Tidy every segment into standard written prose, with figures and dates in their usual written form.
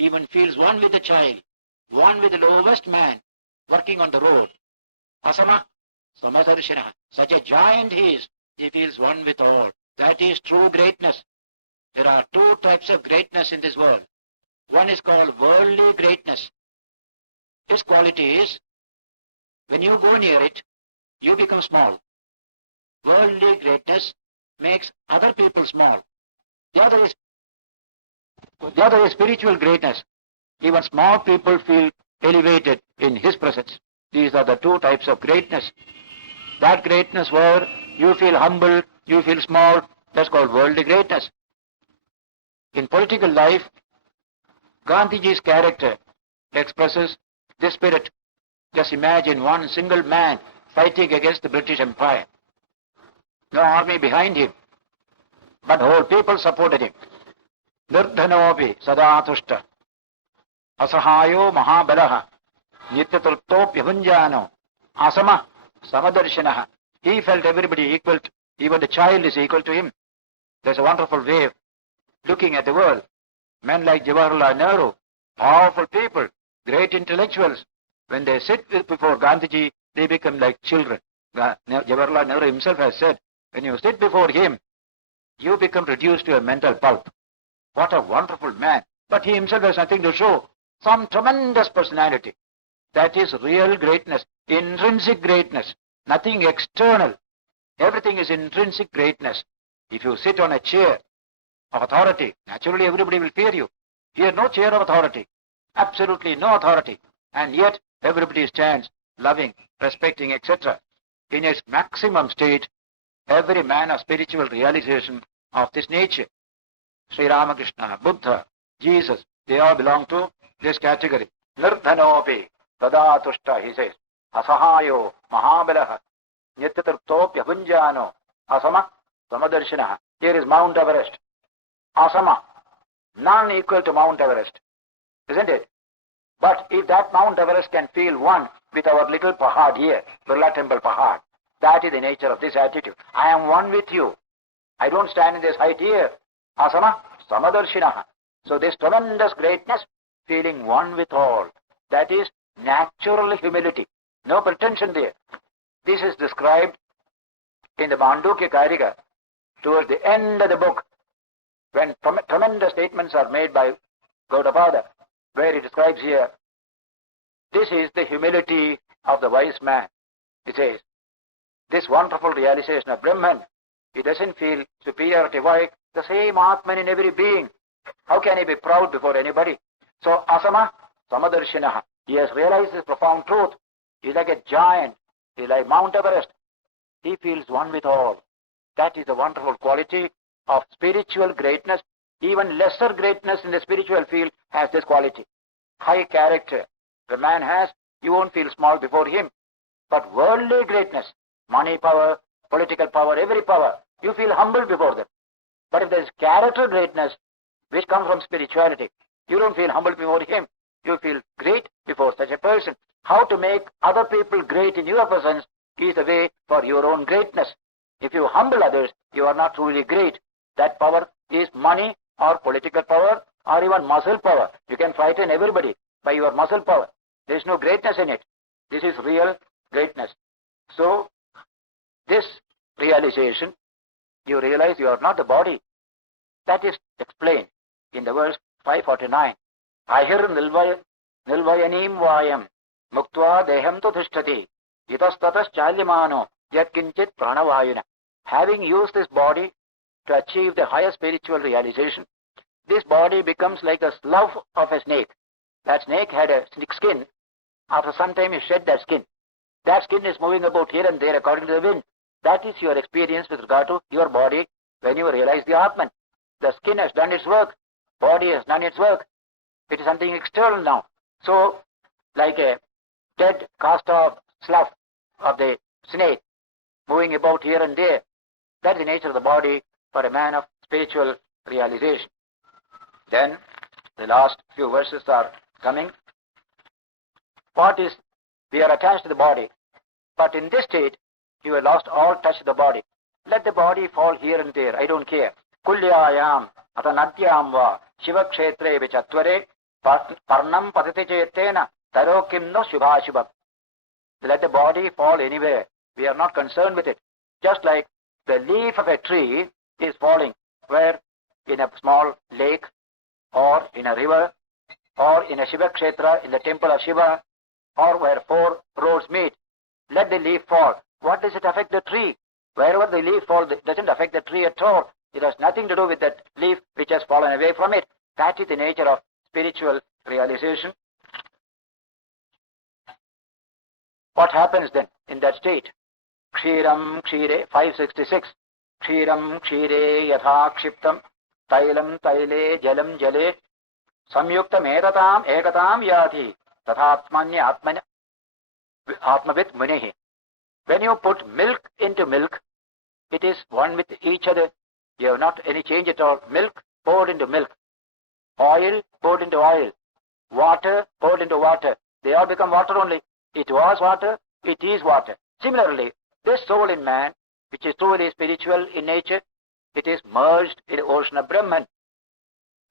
even feels one with the child, one with the lowest man working on the road. Asama Samadarshana. Such a giant he is, he feels one with all. That is true greatness. There are two types of greatness in this world. One is called worldly greatness. Its quality is, when you go near it, you become small. Worldly greatness makes other people small. The other is spiritual greatness. Even small people feel elevated in his presence. These are the two types of greatness. That greatness where you feel humble, you feel small, that's called worldly greatness. In political life, Gandhiji's character expresses this spirit. Just imagine one single man fighting against the British Empire. No army behind him, but whole people supported him. Nirdhanopi sadatushta asahayo mahabalaha nityaturtopyabhunjano asama samadarshanaha. He felt everybody equal, even the child is equal to him. There's a wonderful way of looking at the world. Men like Jawaharlal Nehru, powerful people, great intellectuals, when they sit before Gandhiji, they become like children. Jawaharlal Nehru himself has said, when you sit before him, you become reduced to a mental pulp. What a wonderful man. But he himself has nothing to show. Some tremendous personality. That is real greatness, intrinsic greatness, nothing external. Everything is intrinsic greatness. If you sit on a chair of authority, naturally everybody will fear you. Here no chair of authority, absolutely no authority, and yet everybody stands loving, respecting, etc. In its maximum state, every man of spiritual realization of this nature, Sri Ramakrishna, Buddha, Jesus, they all belong to this category. Nirdhanopi tadatushta, he says, asahayo mahabalaha nityaturtopyabhunjano asama samadarshanaha. Here is Mount Everest. Asama, none equal to Mount Everest, isn't it? But if that Mount Everest can feel one with our little Pahad here, Birla Temple Pahad, that is the nature of this attitude. I am one with you. I don't stand in this height here. Asama samadarshinaha. So this tremendous greatness, feeling one with all, that is natural humility. No pretension there. This is described in the Mandukya Karika towards the end of the book, when tremendous statements are made by Gaudapada, where he describes here, this is the humility of the wise man. He says, this wonderful realization of Brahman, he doesn't feel superiority. Why? The same Atman in every being. How can he be proud before anybody? So, asama samadarshinaha. He has realized this profound truth. He's like a giant. He's like Mount Everest. He feels one with all. That is the wonderful quality of spiritual greatness. Even lesser greatness in the spiritual field has this quality. High character the man has, you won't feel small before him. But worldly greatness, money power, political power, every power, you feel humble before them. But if there is character greatness, which comes from spirituality, you don't feel humble before him. You feel great before such a person. How to make other people great in your presence is the way for your own greatness. If you humble others, you are not truly great. That power is money or political power or even muscle power. You can frighten everybody by your muscle power. There is no greatness in it. This is real greatness. So, this realization, you realize you are not the body. That is explained in the verse 549. Ahir nilvayanim vayam muktva deham tu tishtati itastatas chalyamano yatkinchit pranavayuna. Having used this body to achieve the higher spiritual realization, this body becomes like the slough of a snake. That snake had a snake skin. After some time you shed that skin. That skin is moving about here and there according to the wind. That is your experience with regard to your body when you realize the Atman. The skin has done its work. Body has done its work. It is something external now. So, like a dead cast-off slough of the snake moving about here and there, that is the nature of the body for a man of spiritual realization. Then, the last few verses are coming. What is, we are attached to the body, but in this state, you have lost all touch of the body. Let the body fall here and there, I don't care. Kulyayam, atanadyam va, shiva kshetre vichatvare, Parnam patati chetena tarokim no shubhashubham. Let the body fall anywhere. We are not concerned with it. Just like the leaf of a tree is falling where? In a small lake or in a river or in a Shiva Kshetra, in the temple of Shiva, or where four roads meet. Let the leaf fall. What does it affect the tree? Wherever the leaf falls, it doesn't affect the tree at all. It has nothing to do with that leaf which has fallen away from it. That is the nature of spiritual realization. What happens then in that state? Kshiram Kshire, 566. Kshiram Kshire yatha kshiptam tailam taile jalam jale samyuktam ekatam yati tathatmanya atmavit munihi. When you put milk into milk, it is one with each other. You have not any change at all. Milk poured into milk. Oil poured into oil. Water poured into water. They all become water only. It was water, it is water. Similarly, this soul in man, which is truly spiritual in nature, it is merged in the ocean of Brahman.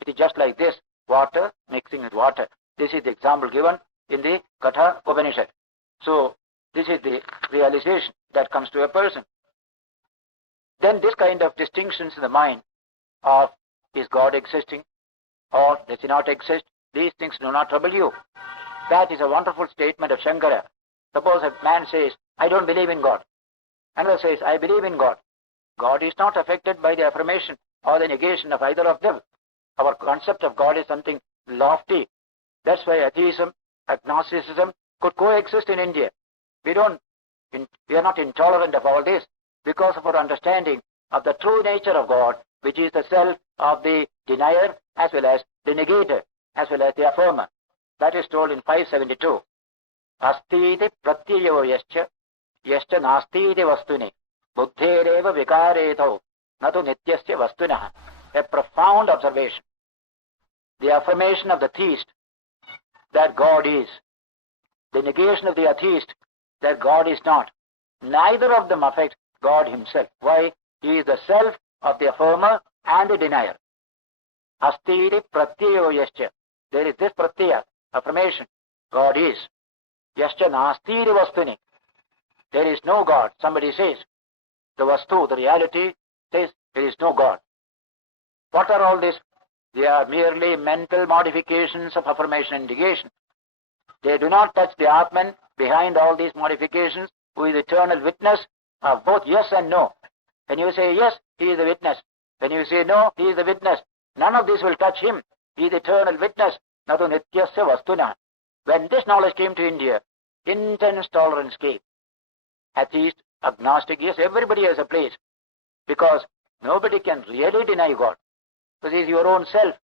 It is just like this, water mixing with water. This is the example given in the Katha Upanishad. So, this is the realization that comes to a person. Then this kind of distinctions in the mind of is God existing or does he not exist, these things do not trouble you. That is a wonderful statement of Shankara. Suppose a man says, I don't believe in God. Another says, I believe in God. God is not affected by the affirmation or the negation of either of them. Our concept of God is something lofty. That's why atheism, agnosticism could coexist in India. We are not intolerant of all this because of our understanding of the true nature of God, which is the self of the denier as well as the negator, as well as the affirmer. That is told in 572. Astiti pratyayo yascha nastiti vastuni buddhereva vikareto natu nityasya vastunah. A profound observation. The affirmation of the theist that God is, the negation of the atheist that God is not. Neither of them affect God himself. Why? He is the self of the affirmer and the denier. Astiti pratyayo yascha. There is this pratyaya, affirmation. God is. Yascha nastiti vastuni. There is no God. Somebody says. The vastu, the reality, says there is no God. What are all these? They are merely mental modifications of affirmation and negation. They do not touch the Atman behind all these modifications, who is eternal witness of both yes and no. When you say yes, he is the witness. When you say no, he is the witness. None of this will touch him. He is the eternal witness. Natu nityasya vastuna. When this knowledge came to India, intense tolerance came. Atheist, agnostic, yes, everybody has a place. Because nobody can really deny God. Because he is your own self.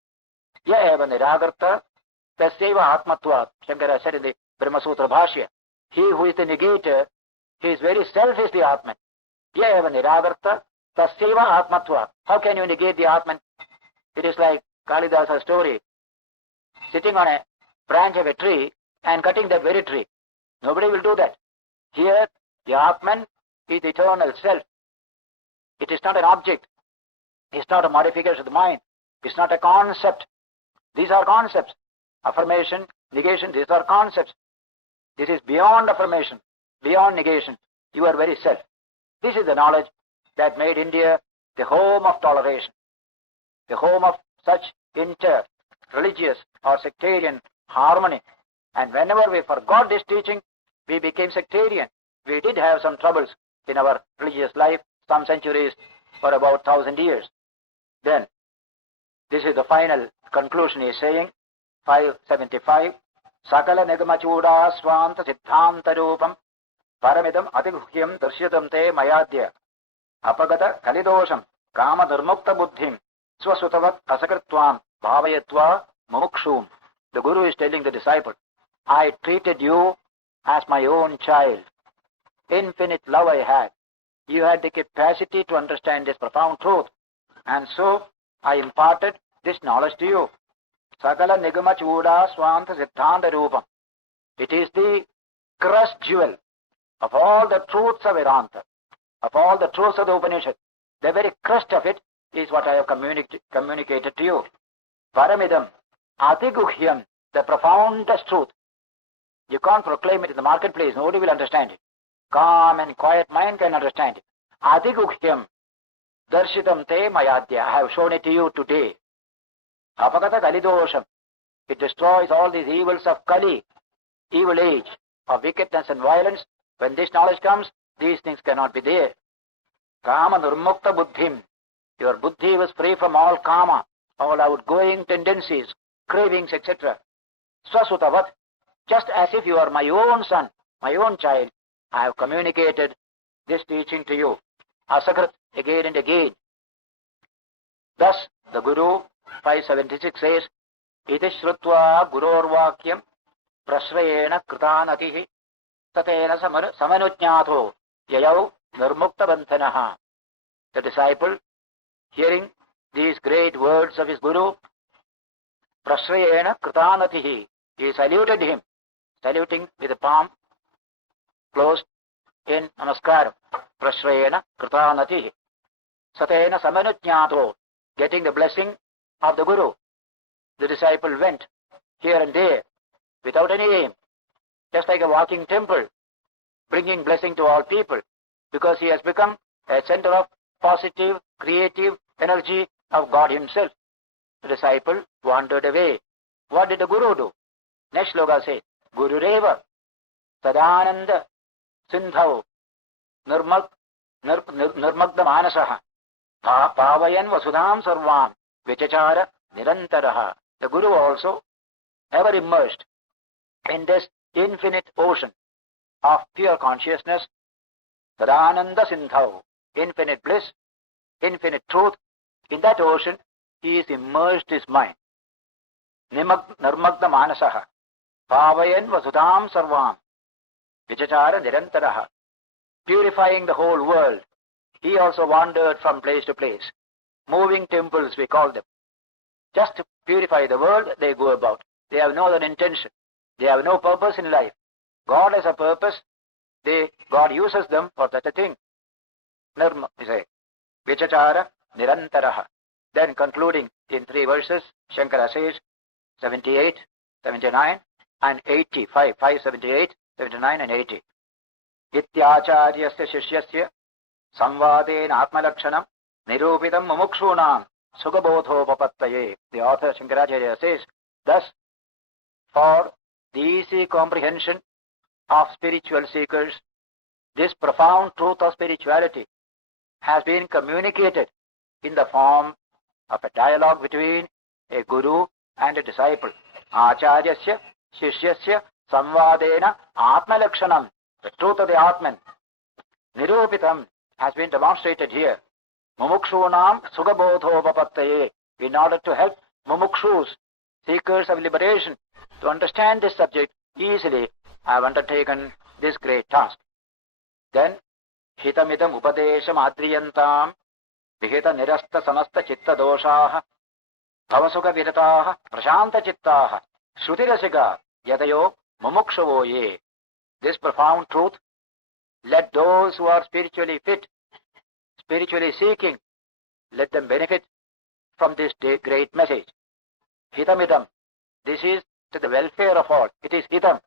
Ya eva niragarta tasyeva atmatvat. Shankara said in the Brahma Sutra Bhashya. He who is the negator, his very self is the Atman. Ya eva niragarta tasyeva atmatvat. How can you negate the Atman? It is like Kalidasa's story. Sitting on a branch of a tree and cutting that very tree. Nobody will do that. Here, the Atman is the eternal self. It is not an object. It's not a modification of the mind. It's not a concept. These are concepts. Affirmation, negation, these are concepts. This is beyond affirmation, beyond negation. Your very self. This is the knowledge that made India the home of toleration, the home of such inter-religious or sectarian harmony. And whenever we forgot this teaching, we became sectarian. We did have some troubles in our religious life, some centuries, for about 1,000 years. Then, this is the final conclusion he is saying, 575. Sakala nigamachuda swanta siddhanta rupam paramidam atiguhyam darsyatam te mayadya apagata kalidosham kama dharmukta buddhim swasutavat asakritvam bhavayatva mumukshum. The Guru is telling the disciple, I treated you as my own child. Infinite love I had. You had the capacity to understand this profound truth. And so, I imparted this knowledge to you. Sakala nigama chuda swanta siddhanta rupam. It is the crest jewel of all the truths of Vedanta, of all the truths of the Upanishad. The very crest of it is what I have communicated to you. Paramidam atiguhyam the profoundest truth. You can't proclaim it in the marketplace. Nobody will understand it. Calm and quiet mind can understand it. Adiguhyam darshitam te mayadya. I have shown it to you today. Apagata kalidosham. It destroys all these evils of Kali, evil age, of wickedness and violence. When this knowledge comes, these things cannot be there. Kama nurmukta buddhim. Your buddhi was free from all kama, all outgoing tendencies, cravings, etc. Swasutavat. Just as if you are my own son, my own child, I have communicated this teaching to you. Asakrit, again and again. Thus, the Guru, 576 says, Iti shrutva gurorvakyam prashrayena kritanatihi tatena samanujñatho yayau nirmukta bandhanaha. The disciple, hearing these great words of his Guru, prashrayena kritanatihi, he saluted him, saluting with the palm closed in namaskaram. Prashrayena kritanatihi satena samanujñatho, getting the blessing of the Guru. The disciple went here and there without any aim, just like a walking temple, bringing blessing to all people, because he has become a center of positive, creative energy of God himself. The disciple wandered away. What did the Guru do? Next sloka says, Gurureva tadananda sindhau nirmagda manasaha pavayan vasudham sarvam vichachara nirantaraha. The Guru also, ever immersed in this infinite ocean of pure consciousness, tadananda sindhau, infinite bliss, infinite truth. In that ocean, he is immersed his mind. Nirmagda manasaha pavayan vasudham sarvam vichachara nirantaraha. Purifying the whole world. He also wandered from place to place. Moving temples, we call them. Just to purify the world, they go about. They have no other intention. They have no purpose in life. God has a purpose. God uses them for such a thing. Vichachara nirantaraha. Then concluding in 3 verses, Shankara says, 78, 79 and 80. 578, 79 and 80. Ityacharyasya shishyasya samvadena atmalakshanam nirupitam mumukshunam sugabodhopapattaye. The author Shankaracharya says, thus, for the easy comprehension of spiritual seekers, this profound truth of spirituality has been communicated in the form of a dialogue between a guru and a disciple. Acharyasya shishyasya samvadena atmalakshanam. The truth of the Atman, nirupitam, has been demonstrated here. Mumukshunam sugabodhopapattaye. In order to help mumukshus, seekers of liberation, to understand this subject easily, I have undertaken this great task. Then, hitamidam upadesham adriyantam vihita nirasta samasta chitta doshaha tavasuga virataha prashanta chittaha shrutirasiga yadayo mumukshavo ye. This profound truth, let those who are spiritually fit, spiritually seeking, let them benefit from this great message. Hitamidam, this is to the welfare of all. It is hitam.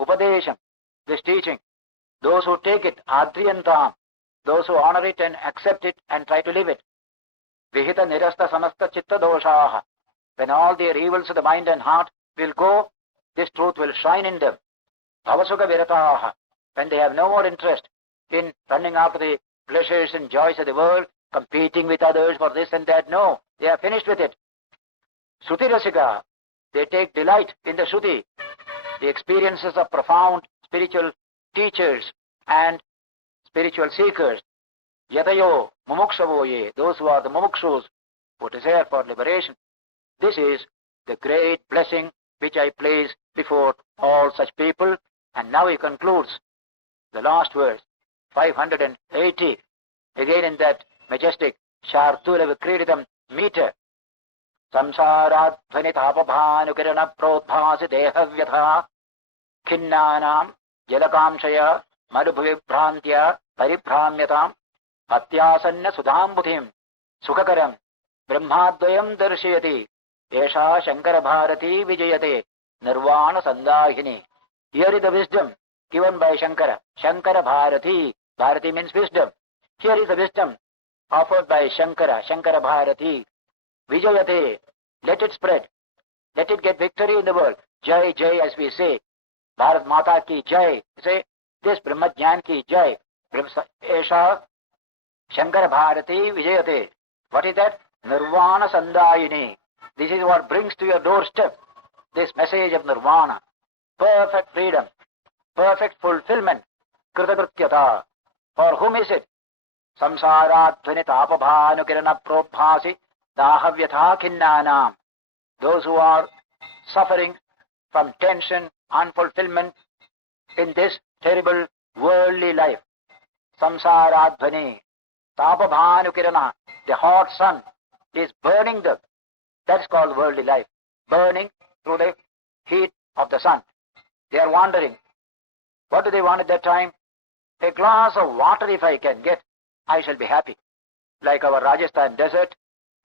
Upadesham, this teaching. Those who take it, adriyantam, those who honor it and accept it and try to live it. Vihita nirasta samasta chitta doshaha. When all their evils of the mind and heart will go, this truth will shine in them. Avasuga virataha, when they have no more interest in running after the pleasures and joys of the world, competing with others for this and that. No, they are finished with it. Shrutirasika, they take delight in the Shruti, the experiences of profound spiritual teachers and spiritual seekers. Yatayo mumukshavoye, those who are the mumukshus, who desire for liberation. This is the great blessing which I place before all such people. And now he concludes the last verse, 580, again in that majestic Shartula Vikridam meter. Samsarat dhanitapabhanukirana prodbhasi dehavyatha khinnanam jalakamshaya madhubhibrantya paribhramyatam atyasanna sudhambuthim sukhakaram brahmadvayam darshayati Esha Shankara Bharati Vijayate Nirvana Sandahini. Here is the wisdom given by Shankara. Shankara Bharati. Bharati means wisdom. Here is the wisdom offered by Shankara. Shankara Bharati. Vijayate. Let it spread. Let it get victory in the world. Jai, Jai, as we say. Bharat Mata ki Jai. Say, this Brahma Jnan ki Jai. Esha Shankara Bharati Vijayate. What is that? Nirvana Sandayini. This is what brings to your doorstep this message of Nirvana. Perfect freedom. Perfect fulfillment. Kritakrutyata. For whom is it? Samsara Dvanitapabhanu Kirana Probhasi Dahavyatha Kinnanam. Those who are suffering from tension, unfulfillment in this terrible worldly life. Samsara Dvani Tapabhanu Kirana. The hot sun is burning them. That's called worldly life. Burning through the heat of the sun. They are wandering. What do they want at that time? A glass of water if I can get, I shall be happy. Like our Rajasthan desert,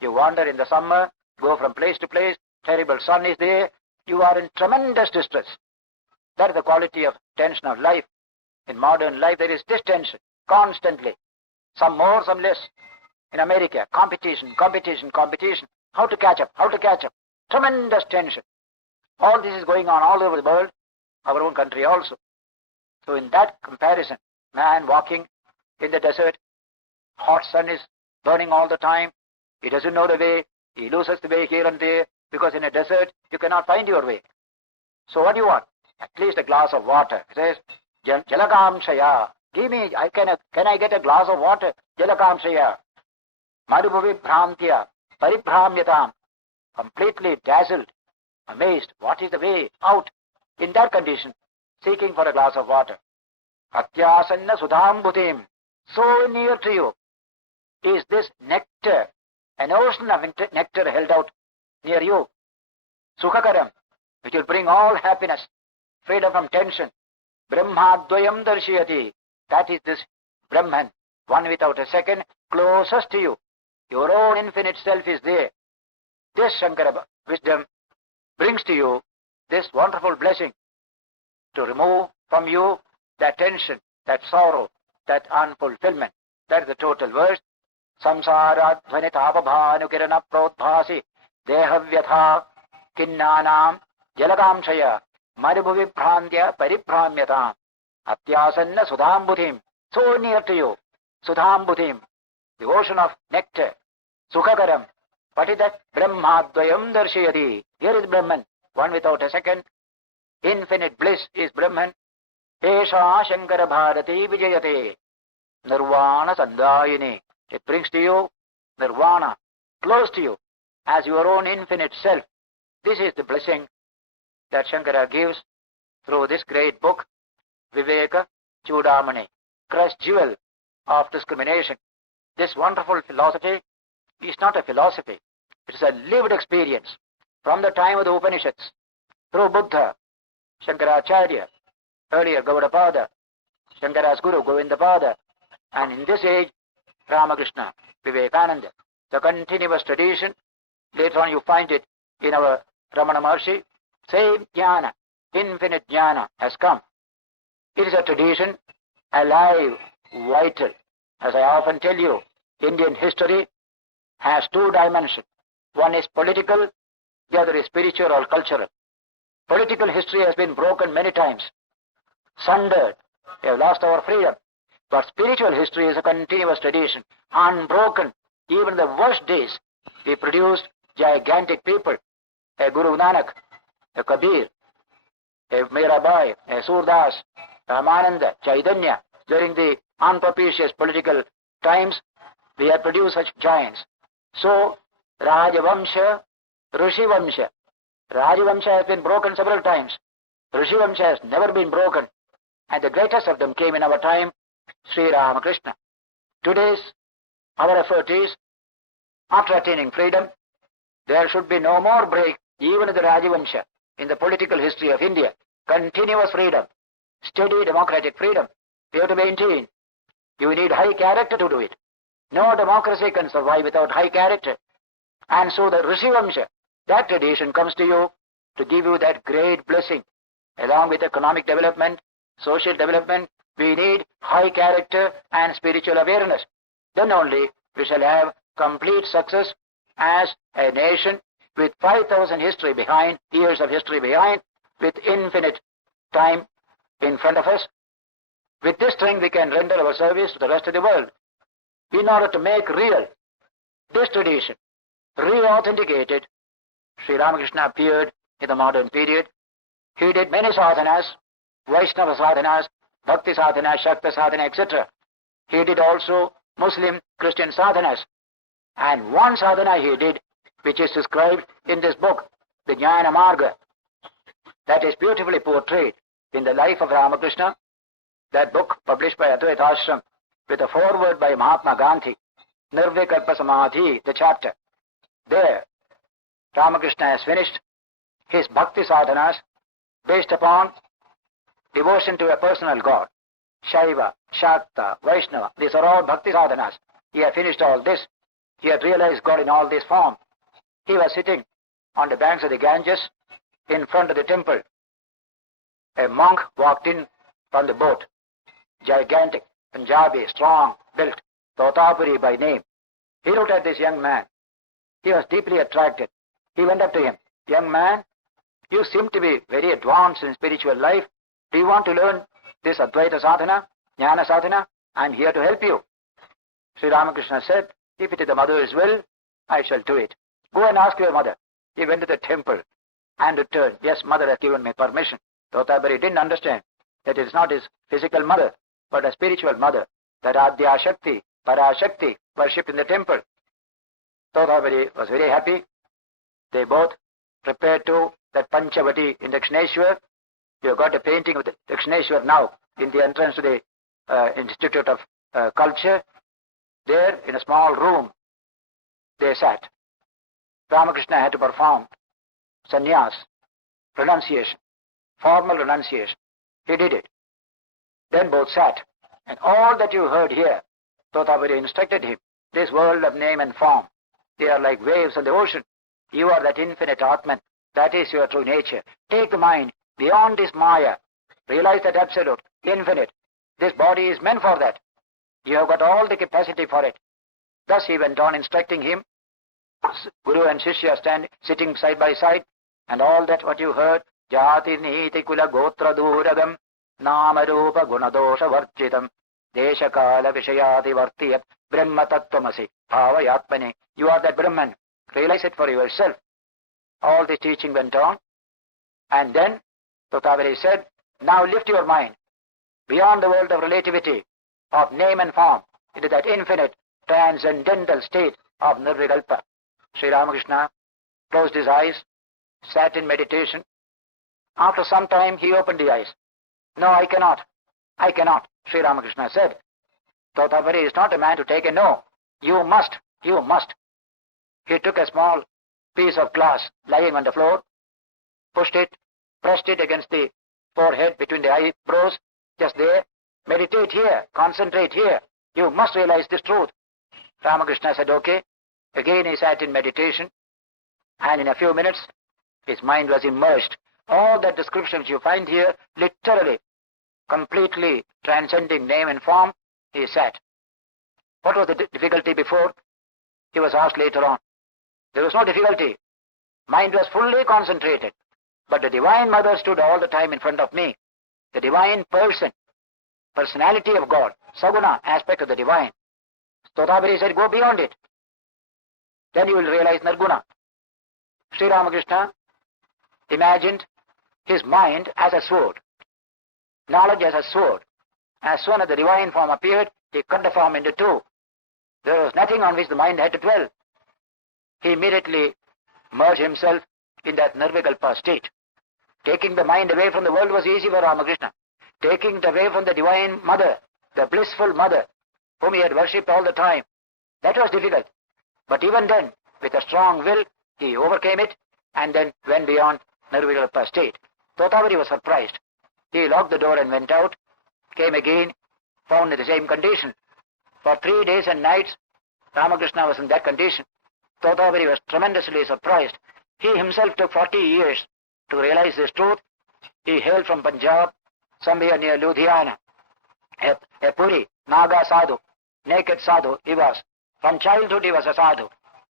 you wander in the summer, go from place to place, terrible sun is there, you are in tremendous distress. That is the quality of tension of life. In modern life there is this tension, constantly. Some more, some less. In America, competition. How to catch up. Tremendous tension. All this is going on all over the world, our own country also. So in that comparison, man walking in the desert, hot sun is burning all the time, he doesn't know the way, he loses the way here and there, because in a desert you cannot find your way. So what do you want? At least a glass of water. He says, Jalakamshaya. Give me, can I get a glass of water? Jalakamshaya. Madhubhavi Bhramtya. Paribhramyatam. Completely dazzled, amazed. What is the way out? In that condition, seeking for a glass of water. Atyasanna Sudhambhutim. So near to you is this nectar, an ocean of nectar held out near you. Sukhakaram, which will bring all happiness, freedom from tension. Brahmadvayam darshiyati. That is this Brahman, one without a second, closest to you. Your own infinite self is there. This Shankara wisdom brings to you this wonderful blessing to remove from you that tension, that sorrow, that unfulfillment. That is the total verse. Samsara dvanitapabhanu kirana prodbhasi dehavyatha kinnanam jalakamshaya madhubhavi bhrantya paribhramyatam atyasanna sudhambhutim. So near to you, sudhambhutim, the ocean of nectar. Sukhakaram. What is that? Brahmadvayam darshayati. Here is Brahman, one without a second. Infinite bliss is Brahman. Esha Shankara Bharati Vijayate. Nirvana Sandayini. It brings to you Nirvana, close to you, as your own infinite self. This is the blessing that Shankara gives through this great book, VIVEKACHUDAMANI, Crest jewel of discrimination. This wonderful philosophy is not a philosophy. It is a lived experience from the time of the Upanishads, through Buddha, Shankaracharya, earlier Gaudapada, Shankara's Guru Govindapada, and in this age, Ramakrishna, Vivekananda. The continuous tradition, later on you find it in our Ramana Maharshi, same jnana, infinite jnana has come. It is a tradition, alive, vital. As I often tell you, Indian history has two dimensions. One is political, the other is spiritual or cultural. Political history has been broken many times, sundered. We have lost our freedom. But spiritual history is a continuous tradition, unbroken. Even in the worst days, we produced gigantic people. A Guru Nanak, a Kabir, a Mirabai, a Surdas, Ramananda, Chaitanya. During the unpropitious political times, we have produced such giants. So, Rajavamsha, Rishivamsha. Rajavamsha has been broken several times. Rishivamsha has never been broken. And the greatest of them came in our time, Sri Ramakrishna. Today's, our effort is, after attaining freedom, there should be no more break, even in the Rajavamsha, in the political history of India. Continuous freedom, steady democratic freedom. We have to maintain. You need high character to do it. No democracy can survive without high character. And so the Rishivamsha, That tradition comes to you to give you that great blessing. Along with economic development, social development, we need high character and spiritual awareness. Then only we shall have complete success as a nation with 5,000 years of history behind, with infinite time in front of us. With this strength we can render our service to the rest of the world. In order to make real this tradition, re-authenticated, Sri Ramakrishna appeared in the modern period. He did many sadhanas, Vaishnava sadhanas, Bhakti sadhanas, Shakta sadhana, etc. He did also Muslim, Christian sadhanas. And one sadhana he did, which is described in this book, the Jnana Marga, that is beautifully portrayed in the life of Ramakrishna. That book, published by Advaita Ashram, with a foreword by Mahatma Gandhi, Nirvikalpa Samadhi, the chapter. There, Ramakrishna has finished his Bhakti sadhanas based upon devotion to a personal God. Shaiva, Shakta, Vaishnava, these are all Bhakti sadhanas. He had finished all this. He had realized God in all this form. He was sitting on the banks of the Ganges in front of the temple. A monk walked in from the boat, gigantic, Punjabi, strong, built, Totapuri by name. He looked at this young man. He was deeply attracted. He went up to him. Young man, you seem to be very advanced in spiritual life. Do you want to learn this Advaita sadhana, Jnana sadhana? I am here to help you. Sri Ramakrishna said, if it is the mother's will, I shall do it. Go and ask your mother. He went to the temple and returned. Yes, mother has given me permission. Totabari didn't understand that it is not his physical mother, but a spiritual mother, that Adya Shakti, Parashakti, worshipped in the temple. Totabari was very happy. They both prepared to that Panchavati in Dakshineshwar. You have got a painting of the Dakshineshwar now in the entrance to the Institute of Culture. There, in a small room, they sat. Ramakrishna had to perform sannyas, renunciation, formal renunciation. He did it. Then both sat. And all that you heard here, Totabari instructed him, this world of name and form, they are like waves on the ocean. You are that infinite Atman. That is your true nature. Take the mind beyond this Maya. Realize that absolute, infinite. This body is meant for that. You have got all the capacity for it. Thus he went on instructing him. Guru and Shishya sitting side by side, and all that what you heard, Jati Niti Kula Gotra Duragam, Nama Rupa Gunadosha Varchitam, Desha Kala Vishayati Vartiyat, Brahma Tattvamasi, Bhavayatmane. You are that Brahman. Realize it for yourself. All this teaching went on. And then Totabari said, now lift your mind beyond the world of relativity, of name and form, into that infinite, transcendental state of Nirvikalpa. Sri Ramakrishna closed his eyes, sat in meditation. After some time he opened the eyes. No, I cannot. I cannot, Sri Ramakrishna said. Totabari is not a man to take a no. You must. You must. He took a small piece of glass lying on the floor, pushed it, pressed it against the forehead between the eyebrows, just there. Meditate here, concentrate here. You must realize this truth. Ramakrishna said, okay. Again he sat in meditation, and in a few minutes his mind was immersed. All that description which you find here, literally, completely transcending name and form, he sat. What was the difficulty before? He was asked later on. There was no difficulty. Mind was fully concentrated. But the Divine Mother stood all the time in front of me. The Divine Person, personality of God, Saguna aspect of the Divine. Totabari said, go beyond it. Then you will realize Nirguna. Sri Ramakrishna imagined his mind as a sword, knowledge as a sword. As soon as the divine form appeared, he cut the form into two. There was nothing on which the mind had to dwell. He immediately merged himself in that Nirvikalpa state. Taking the mind away from the world was easy for Ramakrishna. Taking it away from the Divine Mother, the blissful Mother, whom he had worshipped all the time, that was difficult. But even then, with a strong will, he overcame it and then went beyond Nirvikalpa state. Totabari was surprised. He locked the door and went out, came again, found in the same condition. For 3 days and nights, Ramakrishna was in that condition. Totabari was tremendously surprised. He himself took 40 years to realize this truth. He hailed from Punjab, somewhere near Ludhiana, a Puri, Naga sadhu, naked sadhu he was. From childhood he was a sadhu,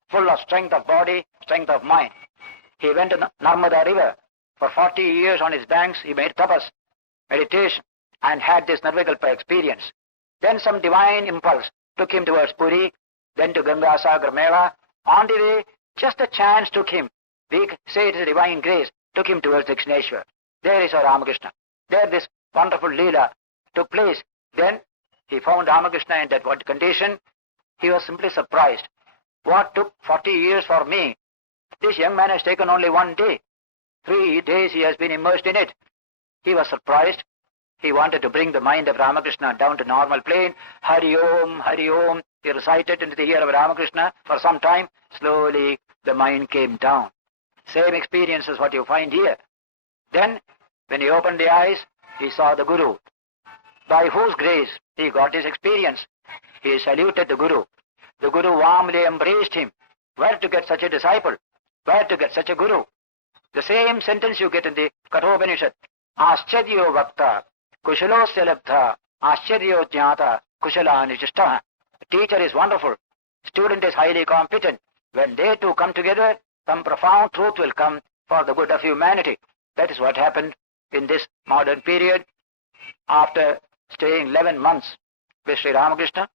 full of strength of body, strength of mind. He went to Narmada river. For 40 years on its banks he made tapas, meditation, and had this Nirvikalpa experience. Then some divine impulse took him towards Puri, then to Ganga Sagar Mela. On the way, just a chance took him. We say it is a divine grace, took him towards Dakshineshwar. There is our Ramakrishna. There this wonderful Leela took place. Then he found Ramakrishna in that condition. He was simply surprised. What took 40 years for me? This young man has taken only 1 day. 3 days he has been immersed in it. He was surprised. He wanted to bring the mind of Ramakrishna down to normal plane. Hari Om, Hari Om. He recited into the ear of Ramakrishna for some time. Slowly the mind came down. Same experience as what you find here. Then, when he opened the eyes, he saw the Guru, by whose grace he got his experience. He saluted the Guru. The Guru warmly embraced him. Where to get such a disciple? Where to get such a Guru? The same sentence you get in the Kathopanishad. Ascharyo Vakta, Kushalosya Labdha, Ascharyo Jnata, Kushala Nijishtaha. Teacher is wonderful. Student is highly competent. When they two come together, some profound truth will come for the good of humanity. That is what happened in this modern period. After staying 11 months with Sri Ramakrishna,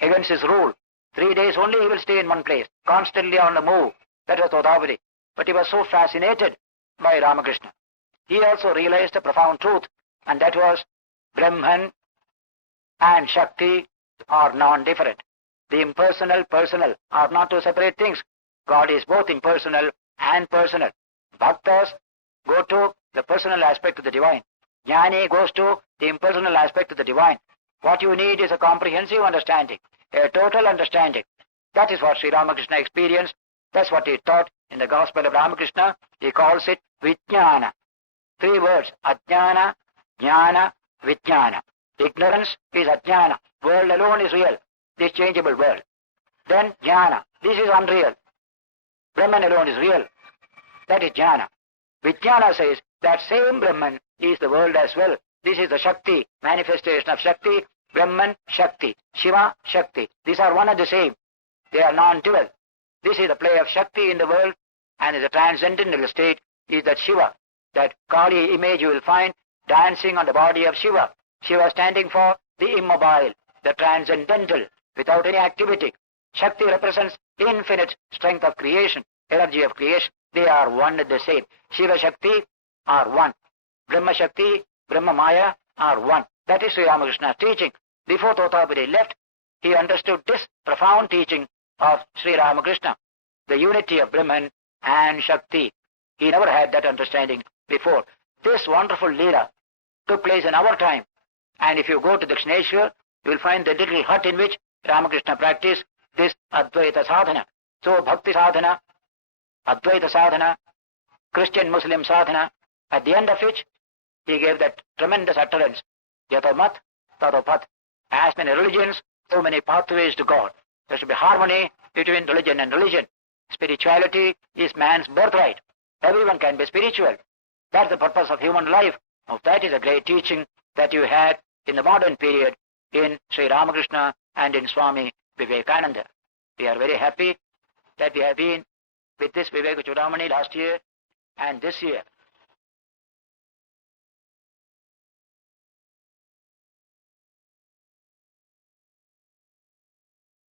against his rule, 3 days only he will stay in one place, constantly on the move. That was Todavadi. But he was so fascinated by Ramakrishna. He also realized a profound truth, and that was Brahman and Shakti are non-different. The impersonal, personal are not two separate things. God is both impersonal and personal. Bhaktas go to the personal aspect of the divine. Jnani goes to the impersonal aspect of the divine. What you need is a comprehensive understanding, a total understanding. That is what Sri Ramakrishna experienced. That's what he taught in the Gospel of Ramakrishna. He calls it Vijnana. 3 words, Ajnana, Jnana, Vijnana. Ignorance is Ajnana. World alone is real, this changeable world. Then Jnana, this is unreal. Brahman alone is real. That is Jnana. Vijnana says that same Brahman is the world as well. This is the Shakti, manifestation of Shakti. Brahman, Shakti. Shiva, Shakti. These are one and the same. They are non-dual. This is the play of Shakti in the world, and in the transcendental state is that Shiva. That Kali image you will find dancing on the body of Shiva. Shiva standing for the immobile, the transcendental, without any activity. Shakti represents infinite strength of creation, energy of creation. They are one and the same. Shiva Shakti are one. Brahma Shakti, Brahma Maya are one. That is Sri Ramakrishna's teaching. Before Totabudi left, he understood this profound teaching of Sri Ramakrishna, the unity of Brahman and Shakti. He never had that understanding before. This wonderful Leela took place in our time. And if you go to Dakshineshwar, you will find the little hut in which Ramakrishna practiced this Advaita sadhana. So Bhakti sadhana, Advaita sadhana, Christian Muslim sadhana, at the end of which he gave that tremendous utterance, Yatamat, Tadapat. As many religions, so many pathways to God. There should be harmony between religion and religion. Spirituality is man's birthright. Everyone can be spiritual. That's the purpose of human life. Now, that is a great teaching that you had in the modern period in Sri Ramakrishna and in Swami Vivekananda. We are very happy that we have been with this VIVEKACHUDAMANI last year and this year.